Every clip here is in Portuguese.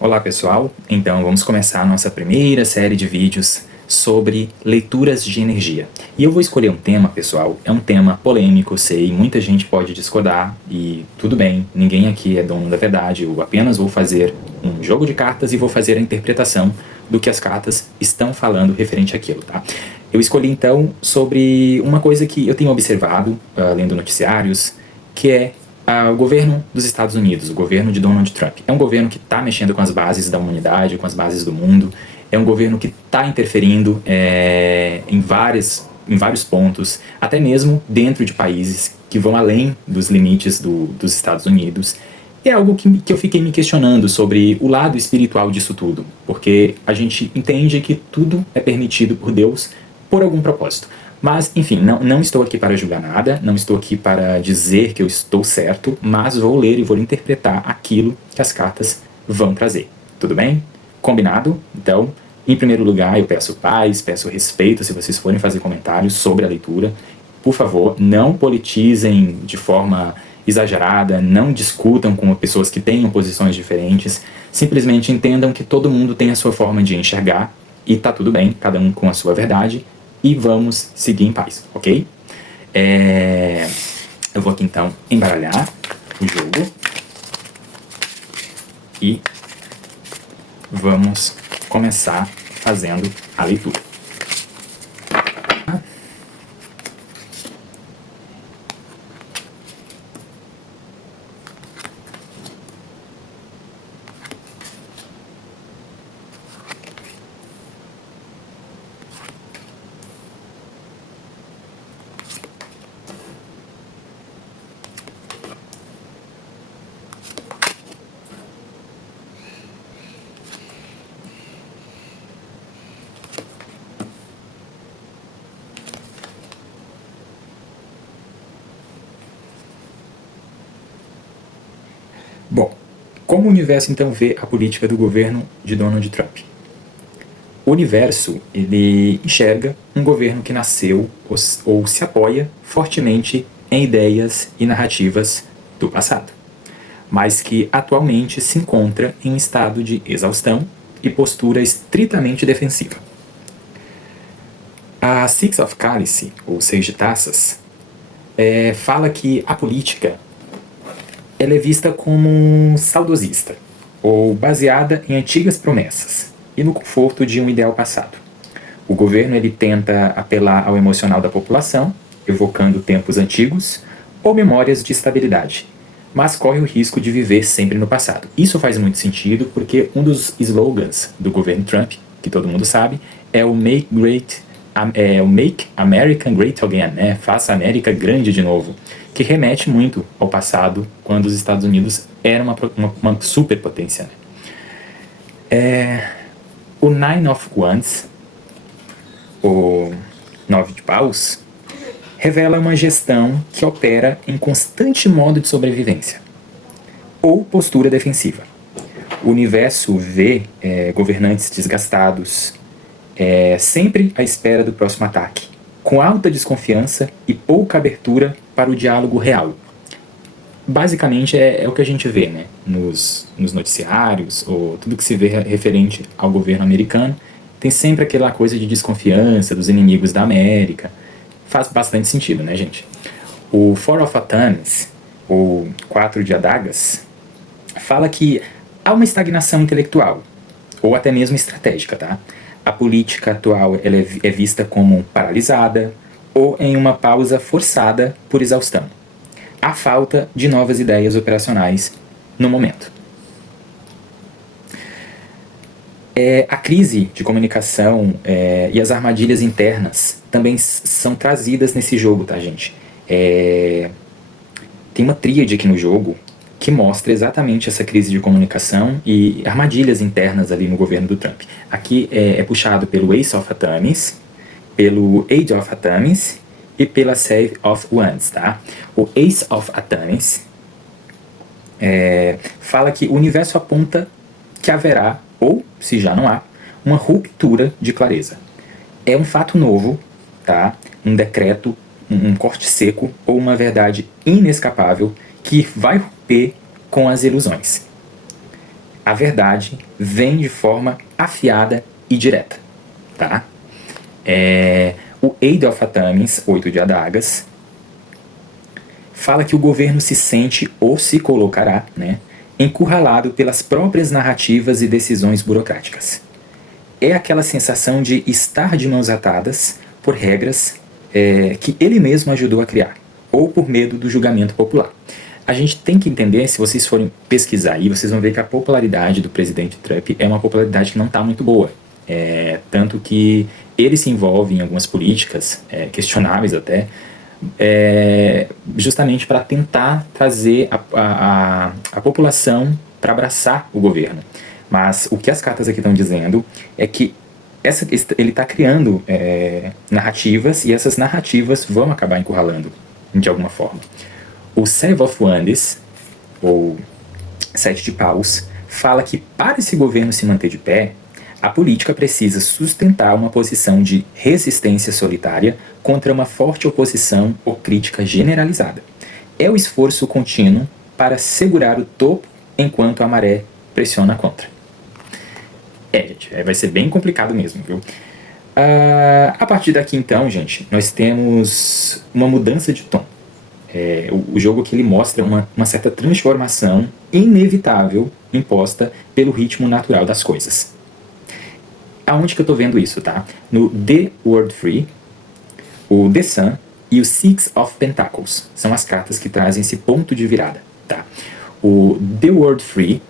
Olá pessoal, então vamos começar a nossa primeira série de vídeos sobre leituras de energia. E eu vou escolher um tema, pessoal, é um tema polêmico, sei, muita gente pode discordar e tudo bem, ninguém aqui é dono da verdade, eu apenas vou fazer um jogo de cartas e vou fazer a interpretação do que as cartas estão falando referente àquilo, tá? Eu escolhi então sobre uma coisa que eu tenho observado, lendo noticiários, que é o governo dos Estados Unidos, o governo de Donald Trump. É um governo que está mexendo com as bases da humanidade, com as bases do mundo. É um governo que está interferindo em vários pontos, até mesmo dentro de países que vão além dos limites dos Estados Unidos. É algo que eu fiquei me questionando sobre o lado espiritual disso tudo, porque a gente entende que tudo é permitido por Deus por algum propósito. Mas, enfim, não estou aqui para julgar nada, não estou aqui para dizer que eu estou certo, mas vou ler e vou interpretar aquilo que as cartas vão trazer. Tudo bem? Combinado? Então, em primeiro lugar, eu peço paz, peço respeito se vocês forem fazer comentários sobre a leitura. Por favor, não politizem de forma exagerada, não discutam com pessoas que tenham posições diferentes, simplesmente entendam que todo mundo tem a sua forma de enxergar e tá tudo bem, cada um com a sua verdade, e vamos seguir em paz, ok? Eu vou aqui então embaralhar o jogo e vamos começar fazendo a leitura. Bom, como o universo então vê a política do governo de Donald Trump? O universo, ele enxerga um governo que nasceu ou se apoia fortemente em ideias e narrativas do passado, mas que atualmente se encontra em um estado de exaustão e postura estritamente defensiva. A Six of Cálice, ou Seis de Taças, fala que a política ela é vista como saudosista, ou baseada em antigas promessas e no conforto de um ideal passado. O governo ele tenta apelar ao emocional da população, evocando tempos antigos ou memórias de estabilidade, mas corre o risco de viver sempre no passado. Isso faz muito sentido porque um dos slogans do governo Trump, que todo mundo sabe, é o Make America Great Again, né? Faça a América grande de novo, que remete muito ao passado, quando os Estados Unidos eram uma superpotência. O Nine of Wands, o Nove de Paus, revela uma gestão que opera em constante modo de sobrevivência ou postura defensiva. O universo vê governantes desgastados, sempre à espera do próximo ataque, com alta desconfiança e pouca abertura para o diálogo real. Basicamente é o que a gente vê, né? nos noticiários, ou tudo que se vê referente ao governo americano, tem sempre aquela coisa de desconfiança dos inimigos da América. Faz bastante sentido, né, gente? O Four of Atoms, ou Quatro de Adagas, fala que há uma estagnação intelectual, ou até mesmo estratégica, tá? A política atual ela é vista como paralisada ou em uma pausa forçada por exaustão. Há falta de novas ideias operacionais no momento. A crise de comunicação e as armadilhas internas também são trazidas nesse jogo, tá, gente? Tem uma tríade aqui no jogo que mostra exatamente essa crise de comunicação e armadilhas internas ali no governo do Trump. Aqui é puxado pelo Ace of Atoms, pelo Age of Atoms e pela Save of Wands, tá? O Ace of Atoms fala que o universo aponta que haverá, ou se já não há, uma ruptura de clareza. É um fato novo, tá? Um decreto, um corte seco ou uma verdade inescapável que vai romper com as ilusões. a verdade vem de forma afiada e direta, tá? O Eight of Atames, 8 de adagas, fala que o governo se sente ou se colocará, né, encurralado pelas próprias narrativas e decisões burocráticas. É aquela sensação de estar de mãos atadas por regras que ele mesmo ajudou a criar, ou por medo do julgamento popular. A gente tem que entender, se vocês forem pesquisar aí, vocês vão ver que a popularidade do presidente Trump é uma popularidade que não está muito boa. Tanto que ele se envolve em algumas políticas, questionáveis até, justamente para tentar trazer a população para abraçar o governo. Mas o que as cartas aqui estão dizendo é que ele está criando narrativas, e essas narrativas vão acabar encurralando de alguma forma. O Seven of Wands, ou Sete de Paus, fala que para esse governo se manter de pé, a política precisa sustentar uma posição de resistência solitária contra uma forte oposição ou crítica generalizada. É o esforço contínuo para segurar o topo enquanto a maré pressiona contra. Gente, vai ser bem complicado mesmo, viu? A partir daqui, então, gente, nós temos uma mudança de tom. O jogo aqui ele mostra uma certa transformação inevitável imposta pelo ritmo natural das coisas. Aonde que eu tô vendo isso, tá? No The World Free, o The Sun e o Six of Pentacles. São as cartas que trazem esse ponto de virada, tá? O The World Free,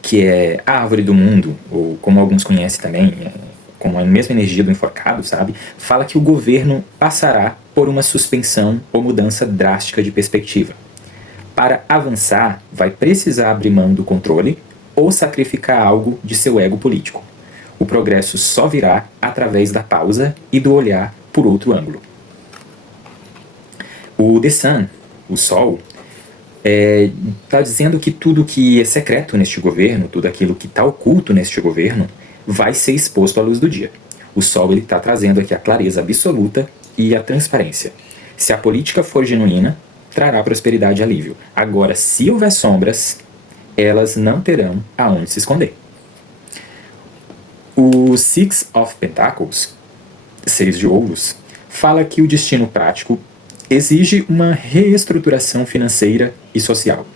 que é a árvore do mundo, ou como alguns conhecem também, com a mesma energia do enforcado, sabe? Fala que o governo passará por uma suspensão ou mudança drástica de perspectiva. Para avançar, vai precisar abrir mão do controle ou sacrificar algo de seu ego político. O progresso só virá através da pausa e do olhar por outro ângulo. O The Sun, o Sol, está dizendo que tudo que é secreto neste governo, tudo aquilo que está oculto neste governo, vai ser exposto à luz do dia. O Sol está trazendo aqui a clareza absoluta e a transparência. Se a política for genuína, trará prosperidade e alívio. Agora, se houver sombras, elas não terão aonde se esconder. O Six of Pentacles, 6 de ouros, fala que o destino prático exige uma reestruturação financeira e social.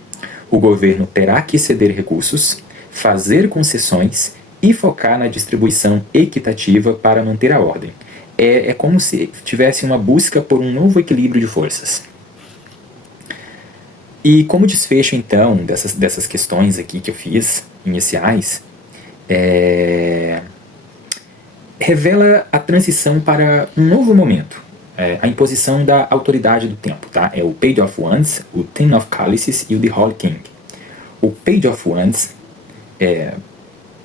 O governo terá que ceder recursos, fazer concessões e focar na distribuição equitativa para manter a ordem. É como se tivesse uma busca por um novo equilíbrio de forças. E como desfecho, então, dessas questões aqui que eu fiz, iniciais, revela a transição para um novo momento, a imposição da autoridade do tempo, tá? É o Page of Wands, o Ten of Cálices e o The Holy King. O Page of Wands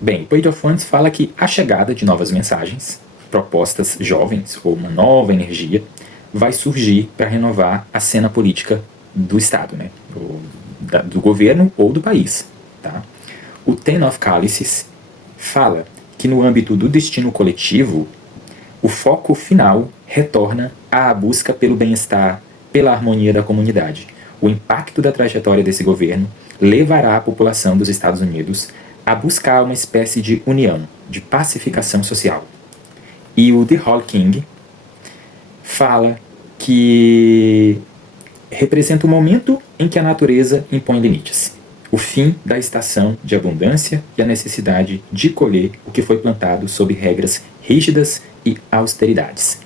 o Page of Wands fala que a chegada de novas mensagens, propostas jovens ou uma nova energia vai surgir para renovar a cena política do Estado, né? Do governo ou do país, tá? O Ten of Cálices fala que no âmbito do destino coletivo, o foco final retorna à busca pelo bem-estar, pela harmonia da comunidade. O impacto da trajetória desse governo levará a população dos Estados Unidos a buscar uma espécie de união, de pacificação social. E o The Holy King fala que representa o momento em que a natureza impõe limites, o fim da estação de abundância e a necessidade de colher o que foi plantado sob regras rígidas e austeridades.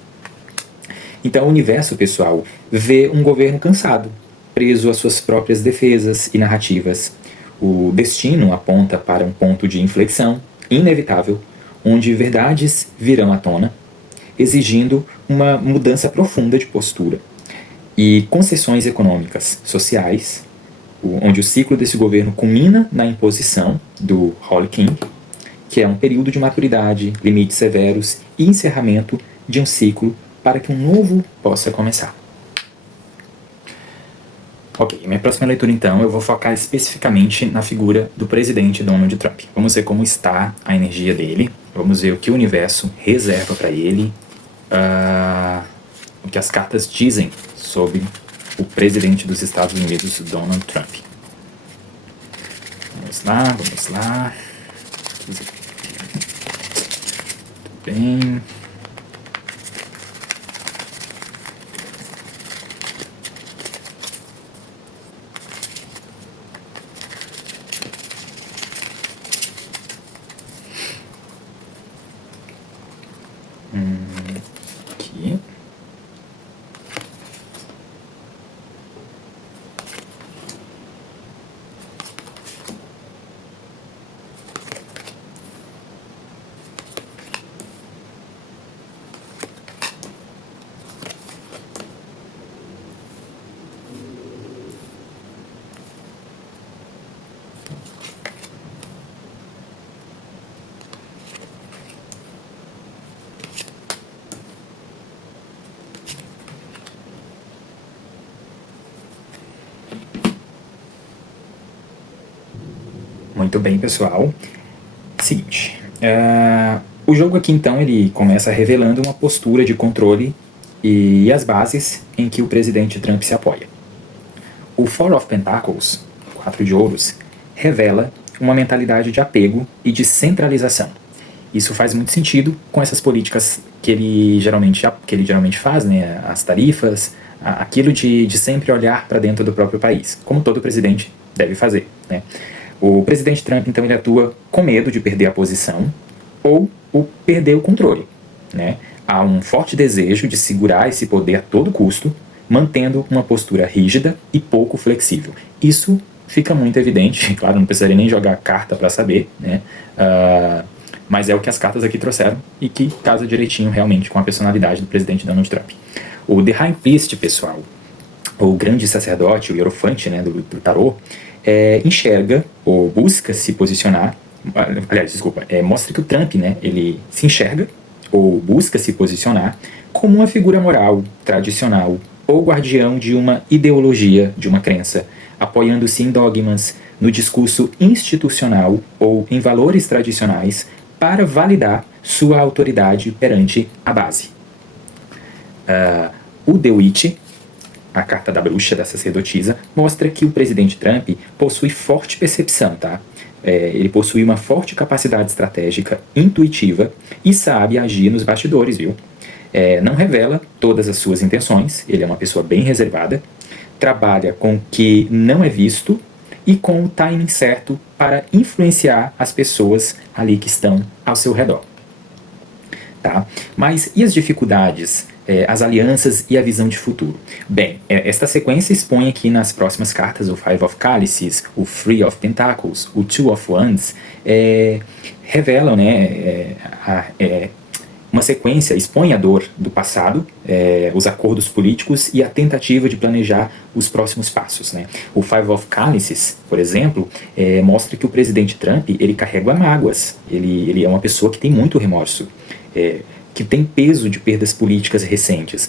Então o universo, pessoal, vê um governo cansado, preso às suas próprias defesas e narrativas. O destino aponta para um ponto de inflexão inevitável, onde verdades virão à tona, exigindo uma mudança profunda de postura. E concessões econômicas, sociais, onde o ciclo desse governo culmina na imposição do Holy King, que é um período de maturidade, limites severos e encerramento de um ciclo para que um novo possa começar. Ok, minha próxima leitura então eu vou focar especificamente na figura do presidente Donald Trump. Vamos ver como está a energia dele, vamos ver o que o universo reserva para ele, o que as cartas dizem sobre o presidente dos Estados Unidos, Donald Trump. Vamos Vamos lá. Tudo bem. Aqui. Muito bem, pessoal. Seguinte, o jogo aqui então ele começa revelando uma postura de controle e as bases em que o presidente Trump se apoia. O Four of Pentacles, 4 de ouros, revela uma mentalidade de apego e de centralização. Isso faz muito sentido com essas políticas que ele geralmente faz, né? As tarifas, aquilo de sempre olhar para dentro do próprio país, como todo presidente deve fazer, né? O presidente Trump, então, ele atua com medo de perder a posição ou perder o controle, né? Há um forte desejo de segurar esse poder a todo custo, mantendo uma postura rígida e pouco flexível. Isso fica muito evidente, claro, não precisaria nem jogar carta para saber, né? Mas é o que as cartas aqui trouxeram e que casa direitinho realmente com a personalidade do presidente Donald Trump. O The High Priest, pessoal, o grande sacerdote, o hierofante, né, do tarô, enxerga ou busca se posicionar, mostra que o Trump, né, ele se enxerga ou busca se posicionar como uma figura moral, tradicional ou guardião de uma ideologia, de uma crença, apoiando-se em dogmas, no discurso institucional ou em valores tradicionais para validar sua autoridade perante a base. O The Witch, a carta da bruxa, da sacerdotisa, mostra que o presidente Trump possui forte percepção, tá? Ele possui uma forte capacidade estratégica, intuitiva e sabe agir nos bastidores, viu? Não revela todas as suas intenções, ele é uma pessoa bem reservada, trabalha com o que não é visto e com o timing certo para influenciar as pessoas ali que estão ao seu redor. Tá? Mas e as dificuldades, as alianças e a visão de futuro? Bem, esta sequência expõe aqui nas próximas cartas o Five of Cálices, o Three of Pentacles, o Two of Wands, revelam, né, uma sequência, expõe a dor do passado, os acordos políticos e a tentativa de planejar os próximos passos, né? O Five of Cálices, por exemplo, mostra que o presidente Trump, ele carrega mágoas, ele é uma pessoa que tem muito remorso, que tem peso de perdas políticas recentes.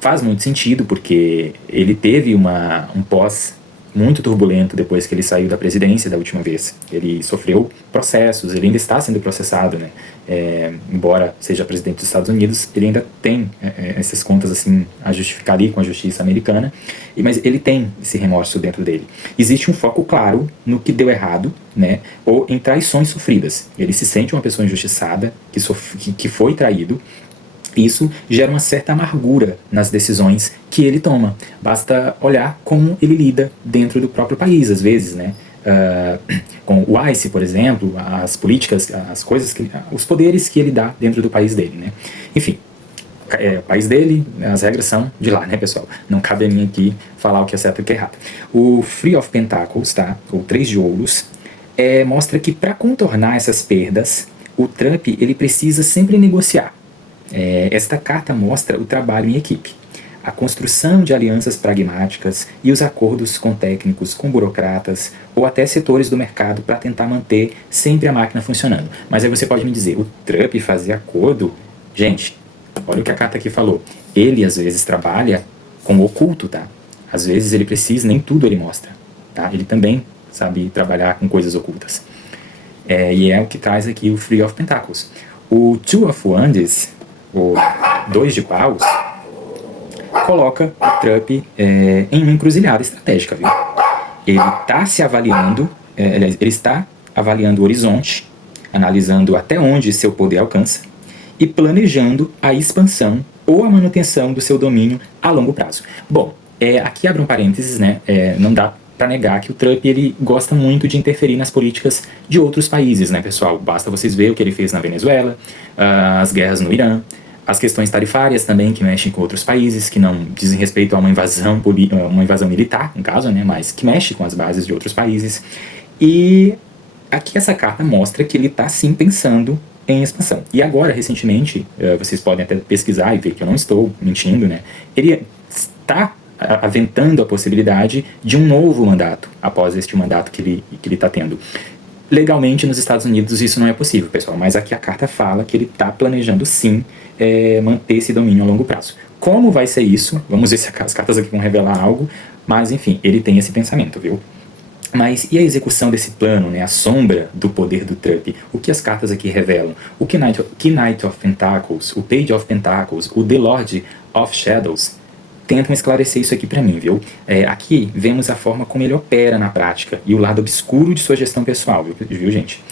Faz muito sentido porque ele teve um pós muito turbulento depois que ele saiu da presidência da última vez. Ele sofreu processos, ele ainda está sendo processado, né? Embora seja presidente dos Estados Unidos, ele ainda tem essas contas assim a justificar ali com a justiça americana, mas ele tem esse remorso dentro dele. Existe um foco claro no que deu errado, né? Ou em traições sofridas. Ele se sente uma pessoa injustiçada, que foi traído. Isso gera uma certa amargura nas decisões que ele toma. Basta olhar como ele lida dentro do próprio país, às vezes, né? Com o ICE, por exemplo, as políticas, as coisas, os poderes que ele dá dentro do país dele, né? Enfim, o país dele, as regras são de lá, né, pessoal? Não cabe a mim aqui falar o que é certo e o que é errado. O Three of Pentacles, tá? O 3 de ouros, mostra que para contornar essas perdas, o Trump ele precisa sempre negociar. Esta carta mostra o trabalho em equipe, a construção de alianças pragmáticas e os acordos com técnicos, com burocratas ou até setores do mercado para tentar manter sempre a máquina funcionando. Mas aí você pode me dizer, o Trump fazer acordo? Gente, olha o que a carta aqui falou. Ele às vezes trabalha com o oculto, tá? Às vezes ele precisa, nem tudo ele mostra, tá? Ele também sabe trabalhar com coisas ocultas. E é o que traz aqui o Three of Pentacles. O Two of Wands, o 2 de paus, coloca o Trump em uma encruzilhada estratégica, viu? Ele está se avaliando aliás, ele está avaliando o horizonte, analisando até onde seu poder alcança e planejando a expansão ou a manutenção do seu domínio a longo prazo. Bom, aqui abre um parênteses, né? Não dá para negar que o Trump ele gosta muito de interferir nas políticas de outros países, né, pessoal? Basta vocês verem o que ele fez na Venezuela, as guerras no Irã, as questões tarifárias também que mexem com outros países, que não dizem respeito a uma invasão militar, no caso, né, mas que mexe com as bases de outros países. E aqui essa carta mostra que ele está sim pensando em expansão. E agora, recentemente, vocês podem até pesquisar e ver que eu não estou mentindo, né? Ele está aventando a possibilidade de um novo mandato após este mandato que ele está tendo. Legalmente, nos Estados Unidos, isso não é possível, pessoal, mas aqui a carta fala que ele está planejando, sim, manter esse domínio a longo prazo. Como vai ser isso? Vamos ver se as cartas aqui vão revelar algo, mas, enfim, ele tem esse pensamento, viu? Mas e a execução desse plano, né, a sombra do poder do Trump? O que as cartas aqui revelam? O Knight of Pentacles, o Page of Pentacles, o The Lord of Shadows tentam esclarecer isso aqui para mim, viu? Aqui vemos a forma como ele opera na prática e o lado obscuro de sua gestão pessoal, viu gente?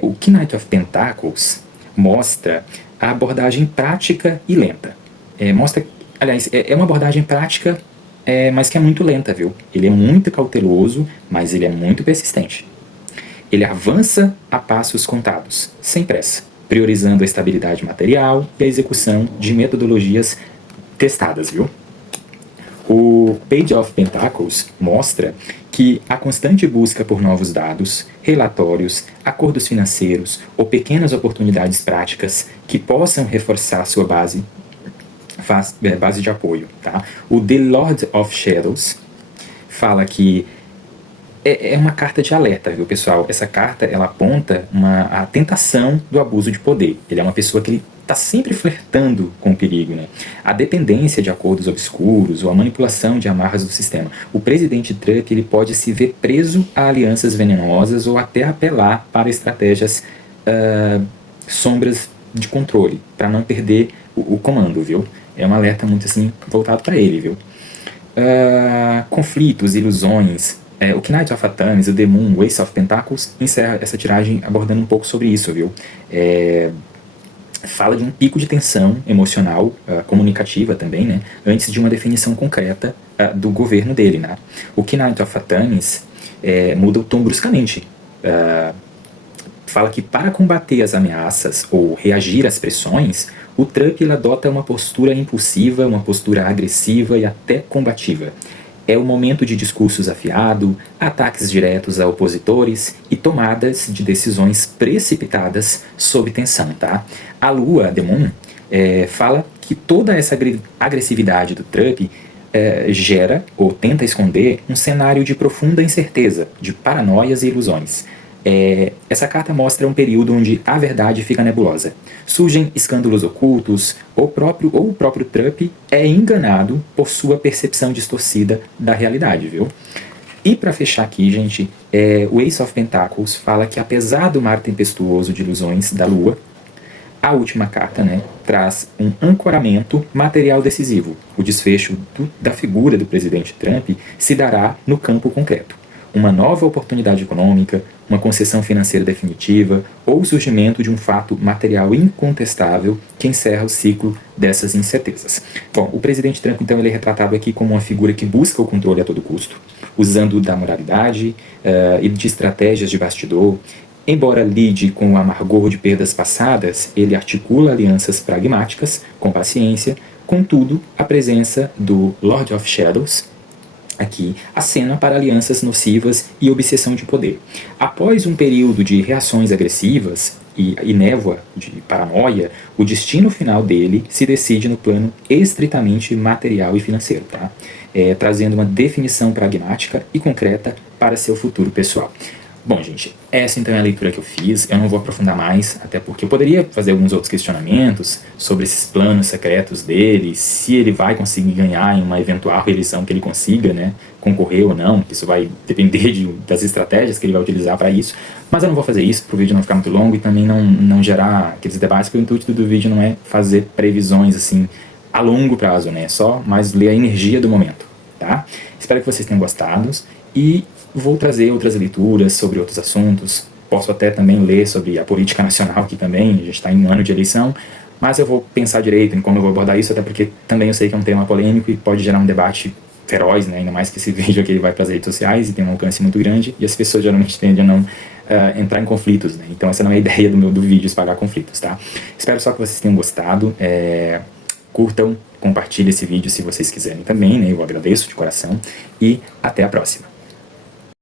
O Knight of Pentacles mostra a abordagem prática e lenta. Aliás, é uma abordagem prática, mas que é muito lenta, viu? Ele é muito cauteloso, mas ele é muito persistente. Ele avança a passos contados, sem pressa, priorizando a estabilidade material e a execução de metodologias testadas, viu? O Page of Pentacles mostra que a constante busca por novos dados, relatórios, acordos financeiros ou pequenas oportunidades práticas que possam reforçar sua base de apoio. Tá? O The Lord of Shadows fala que é uma carta de alerta, viu, pessoal? Essa carta ela aponta a tentação do abuso de poder. Ele é uma pessoa que está sempre flertando com o perigo, né? A dependência de acordos obscuros ou a manipulação de amarras do sistema. O presidente Trump ele pode se ver preso a alianças venenosas ou até apelar para estratégias sombras de controle, para não perder o comando, viu? É um alerta muito assim voltado para ele, viu? Conflitos, ilusões. O Knight of Atamis, o The Moon, o Ace of Pentacles encerra essa tiragem abordando um pouco sobre isso, viu? Fala de um pico de tensão emocional, comunicativa também, né? Antes de uma definição concreta do governo dele, né? O Knight of Atamis muda o tom bruscamente. Fala que para combater as ameaças ou reagir às pressões, o Trump ele adota uma postura impulsiva, uma postura agressiva e até combativa. É o momento de discursos afiado, ataques diretos a opositores e tomadas de decisões precipitadas sob tensão, tá? A Lua, The Moon, fala que toda essa agressividade do Trump gera ou tenta esconder um cenário de profunda incerteza, de paranoias e ilusões. Essa carta mostra um período onde a verdade fica nebulosa. Surgem escândalos ocultos, ou o próprio Trump é enganado por sua percepção distorcida da realidade, viu? E para fechar aqui, gente, o Ace of Pentacles fala que apesar do mar tempestuoso de ilusões da Lua, a última carta, né, traz um ancoramento material decisivo. O desfecho da figura do presidente Trump se dará no campo concreto. Uma nova oportunidade econômica, uma concessão financeira definitiva ou o surgimento de um fato material incontestável que encerra o ciclo dessas incertezas. Bom, o presidente Trump, então, ele é retratado aqui como uma figura que busca o controle a todo custo, usando da moralidade e de estratégias de bastidor. Embora lide com o amargor de perdas passadas, ele articula alianças pragmáticas, com paciência. Contudo, a presença do Lord of Shadows aqui acena para alianças nocivas e obsessão de poder. Após um período de reações agressivas e névoa de paranoia, o destino final dele se decide no plano estritamente material e financeiro, tá? Trazendo uma definição pragmática e concreta para seu futuro pessoal. Bom, gente, essa então é a leitura que eu fiz. Eu não vou aprofundar mais, até porque eu poderia fazer alguns outros questionamentos sobre esses planos secretos dele, se ele vai conseguir ganhar em uma eventual reeleição que ele consiga, né, concorrer ou não, que isso vai depender das estratégias que ele vai utilizar para isso. Mas eu não vou fazer isso, para o vídeo não ficar muito longo e também não gerar aqueles debates, porque o intuito do vídeo não é fazer previsões assim a longo prazo, né, é só mais ler a energia do momento, tá? Espero que vocês tenham gostado e vou trazer outras leituras sobre outros assuntos. Posso até também ler sobre a política nacional aqui também, a gente está em um ano de eleição, mas eu vou pensar direito em como eu vou abordar isso, até porque também eu sei que é um tema polêmico e pode gerar um debate feroz, né? Ainda mais que esse vídeo aqui ele vai para as redes sociais e tem um alcance muito grande, e as pessoas geralmente tendem a não entrar em conflitos, né? Então essa não é a ideia do vídeo, espalhar conflitos, tá? Espero só que vocês tenham gostado, curtam, compartilhem esse vídeo se vocês quiserem também, né? Eu agradeço de coração, e até a próxima.